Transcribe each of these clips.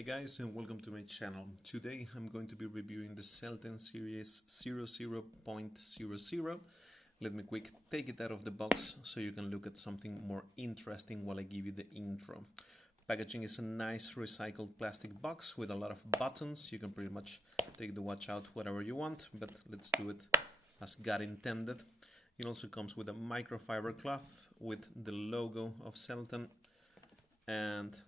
Hi guys and welcome to my channel. Today I'm going to be reviewing the Selten series 00.00. Let me quick take it out of the box so you can look at something more interesting while I give you the intro. Packaging is a nice recycled plastic box with a lot of buttons. You can pretty much take the watch out whatever you want, but let's do it as God intended. It also comes with a microfiber cloth with the logo of Selten and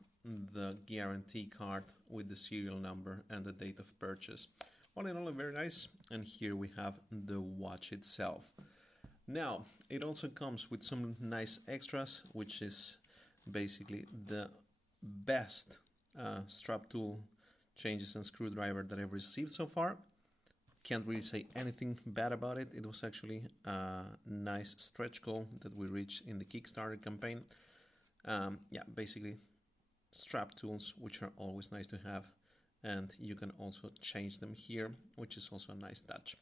the guarantee card with the serial number and the date of purchase. All in all, very nice. And here we have the watch itself. Now, it also comes with some nice extras, which is basically the best strap tool changes and screwdriver that I've received so far. Can't really say anything bad about it. It was actually a nice stretch goal that we reached in the Kickstarter campaign. Basically strap tools, which are always nice to have, and you can also change them here, which is also a nice touch.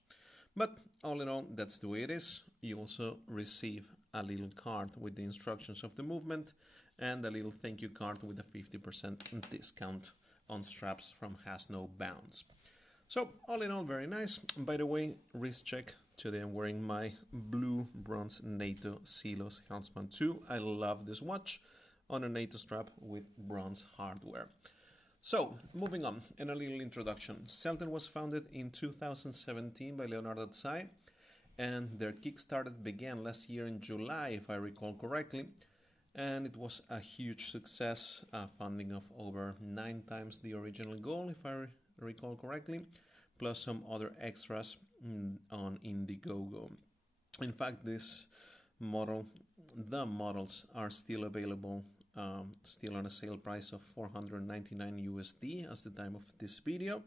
But all in all, that's the way it is. You also receive a little card with the instructions of the movement and a little thank you card with a 50% discount on straps from Has No Bounds. So all in all, very nice. By the way, wrist check. Today I'm wearing my blue bronze NATO Silos Helmsman 2. I love this watch on a NATO strap with bronze hardware. So, moving on, and a little introduction. Selten was founded in 2017 by Leonardo Tsai, and their Kickstarter began last year in July, if I recall correctly, and it was a huge success, funding of over 9 times the original goal, if I recall correctly, plus some other extras on Indiegogo. In fact, the models are still available, still on a sale price of $499 USD at the time of this video.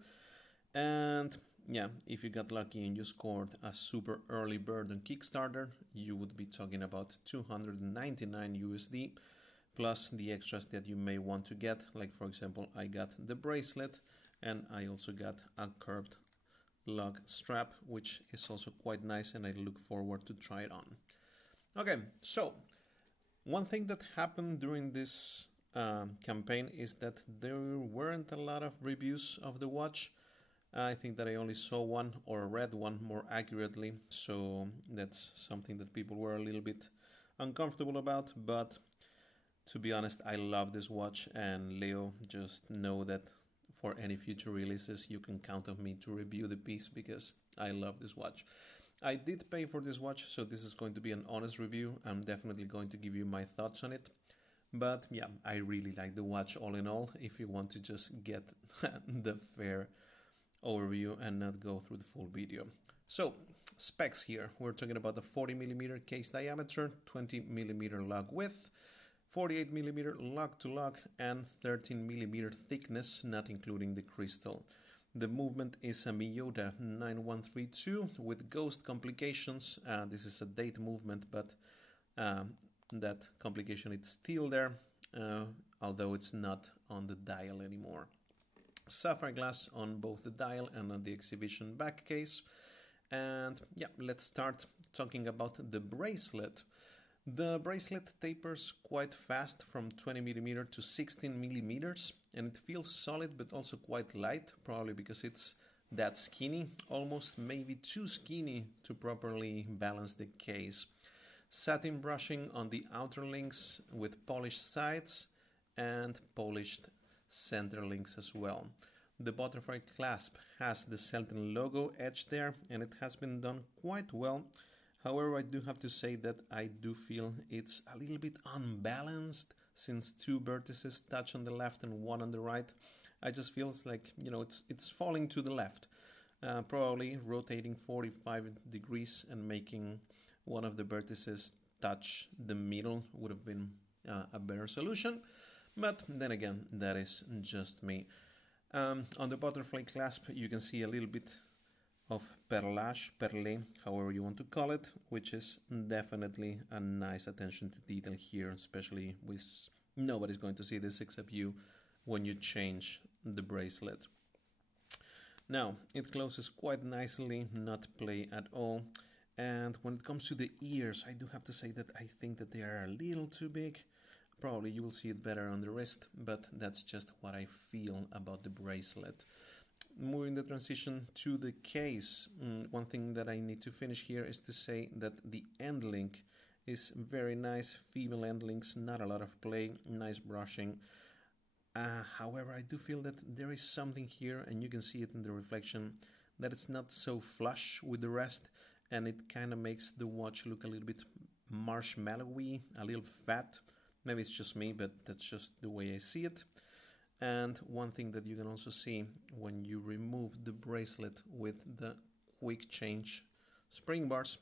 And yeah, if you got lucky and you scored a super early bird on Kickstarter, you would be talking about $299 USD plus the extras that you may want to get. Like for example, I got the bracelet and I also got a curved lug strap, which is also quite nice, and I look forward to try it on. Okay, so one thing that happened during this campaign is that there weren't a lot of reviews of the watch. I think that I only saw one, or read one more accurately, so that's something that people were a little bit uncomfortable about. But to be honest, I love this watch, and Leo, just know that for any future releases you can count on me to review the piece because I love this watch. I did pay for this watch, so this is going to be an honest review. I'm definitely going to give you my thoughts on it. But yeah, I really like the watch all in all, if you want to just get the fair overview and not go through the full video. So, specs here. We're talking about the 40mm case diameter, 20mm lug width, 48mm lug to lug, and 13mm thickness, not including the crystal. The movement is a Miyota 9132 with ghost complications. This is a date movement, but that complication is still there, although it's not on the dial anymore. Sapphire glass on both the dial and on the exhibition back case. And yeah, let's start talking about the bracelet. The bracelet tapers quite fast from 20mm to 16mm, and it feels solid but also quite light, probably because it's that skinny, almost maybe too skinny to properly balance the case. Satin brushing on the outer links with polished sides and polished center links as well. The butterfly clasp has the Selten logo etched there, and it has been done quite well. However, I do have to say that I do feel it's a little bit unbalanced, since 2 vertices touch on the left and 1 on the right. I just feels like, it's falling to the left, probably rotating 45 degrees and making one of the vertices touch the middle would have been a better solution. But then again, that is just me. On the butterfly clasp, you can see a little bit of perlage, perlé, however you want to call it, which is definitely a nice attention to detail here, especially with nobody's going to see this except you when you change the bracelet. Now, it closes quite nicely, not play at all. And when it comes to the ears, I do have to say that I think that they are a little too big. Probably you will see it better on the wrist, but that's just what I feel about the bracelet. Moving the transition to the case, one thing that I need to finish here is to say that the end link is very nice. Female end links, not a lot of play, nice brushing. However, I do feel that there is something here, and you can see it in the reflection, that it's not so flush with the rest, and it kind of makes the watch look a little bit marshmallowy, a little fat. Maybe it's just me, but that's just the way I see it. And one thing that you can also see when you remove the bracelet with the quick change spring bars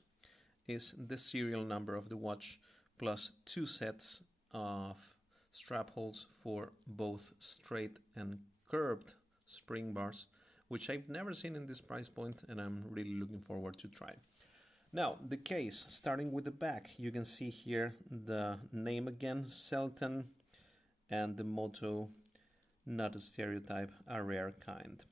is the serial number of the watch plus 2 sets of strap holes for both straight and curved spring bars, which I've never seen in this price point, and I'm really looking forward to try. Now, the case, starting with the back, you can see here the name again, Selten, and the motto, not a stereotype, a rare kind.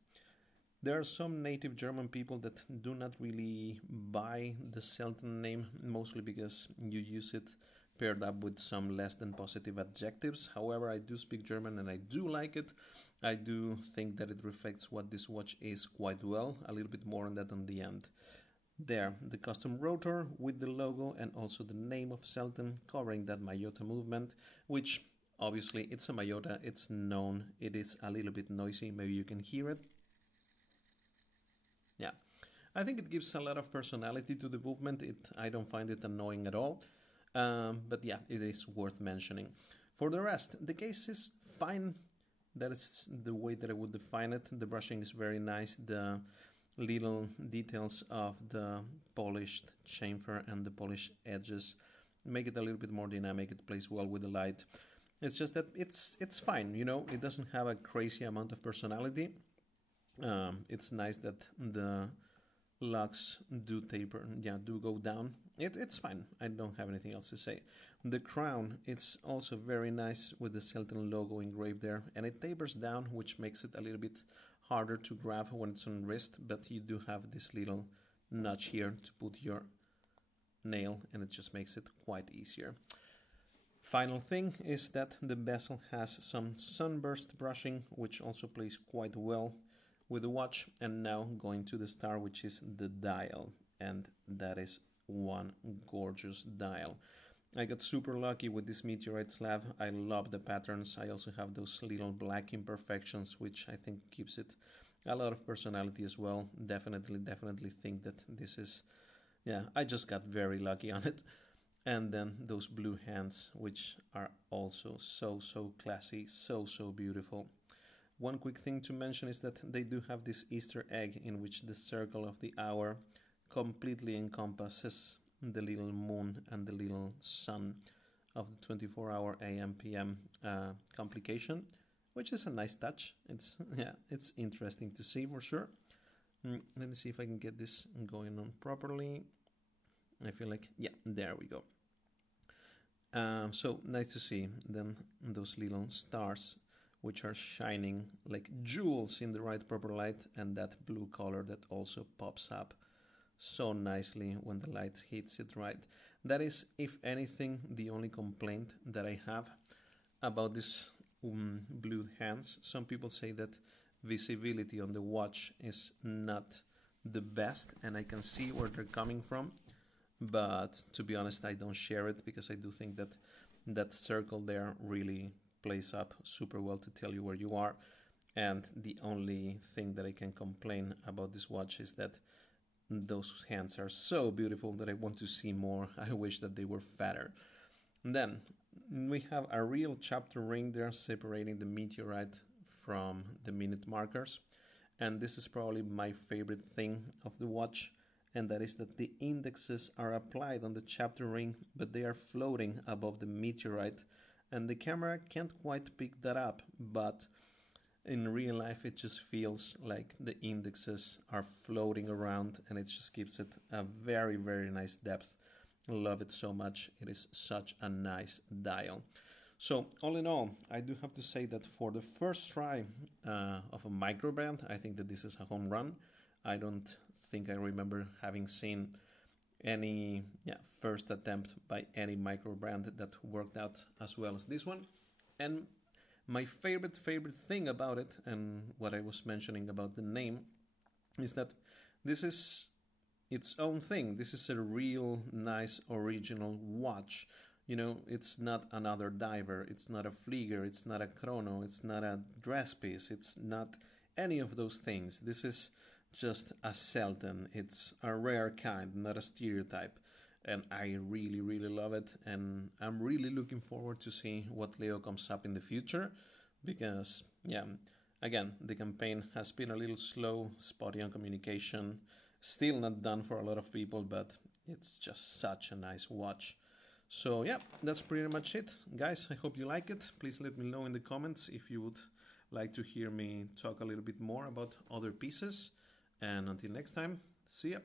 There are some native German people that do not really buy the Selten name, mostly because you use it paired up with some less than positive adjectives. However, I do speak German and I do like it. I do think that it reflects what this watch is quite well. A little bit more on that on the end. There, the custom rotor with the logo and also the name of Selten covering that Mayota movement, which obviously it's a Mayota, it's known, it is a little bit noisy, maybe you can hear it. Yeah, I think it gives a lot of personality to the movement. I don't find it annoying at all, but yeah, it is worth mentioning. For the rest, the case is fine. That is the way that I would define it. The brushing is very nice. The little details of the polished chamfer and the polished edges make it a little bit more dynamic. It plays well with the light. It's just that it's fine, you know. It doesn't have a crazy amount of personality. It's nice that the locks do taper, do go down. It's fine. I don't have anything else to say. The crown, it's also very nice with the Selten logo engraved there, and it tapers down, which makes it a little bit harder to grab when it's on wrist, but you do have this little notch here to put your nail, and it just makes it quite easier. Final thing is that the bezel has some sunburst brushing, which also plays quite well with the watch. And now going to the star, which is the dial, and that is one gorgeous dial. I got super lucky with this meteorite slab. I love the patterns. I also have those little black imperfections, which I think gives it a lot of personality as well. Definitely think that this is, I just got very lucky on it. And then those blue hands, which are also so classy, so beautiful. One quick thing to mention is that they do have this Easter egg in which the circle of the hour completely encompasses the little moon and the little sun of the 24-hour AM PM complication, which is a nice touch. It's interesting to see for sure. Let me see if I can get this going on properly. I feel like, there we go. So nice to see then those little stars which are shining like jewels in the right proper light, and that blue color that also pops up so nicely when the light hits it right. That is, if anything, the only complaint that I have about this blue hands. Some people say that visibility on the watch is not the best, and I can see where they're coming from, but to be honest, I don't share it because I do think that that circle there really plays up super well to tell you where you are. And the only thing that I can complain about this watch is that those hands are so beautiful that I want to see more. I wish that they were fatter. And then we have a real chapter ring there separating the meteorite from the minute markers, and this is probably my favorite thing of the watch, and that is that the indexes are applied on the chapter ring, but they are floating above the meteorite, and the camera can't quite pick that up, but in real life it just feels like the indexes are floating around, and it just gives it a very nice depth. Love it so much. It is such a nice dial. So all in all, I do have to say that for the first try of a micro brand, I think that this is a home run. I don't think I remember having seen any first attempt by any micro brand that worked out as well as this one. And my favorite thing about it, and what I was mentioning about the name, is that this is its own thing. This is a real nice original watch. You know, it's not another diver, it's not a Flieger, it's not a chrono, it's not a dress piece, it's not any of those things. This is just a Selten. It's a rare kind, not a stereotype. And I really love it, and I'm really looking forward to see what Leo comes up in the future, because yeah, again, the campaign has been a little slow, spotty on communication, still not done for a lot of people, but it's just such a nice watch. So yeah, that's pretty much it. Guys, I hope you like it. Please let me know in the comments if you would like to hear me talk a little bit more about other pieces. And until next time, see ya!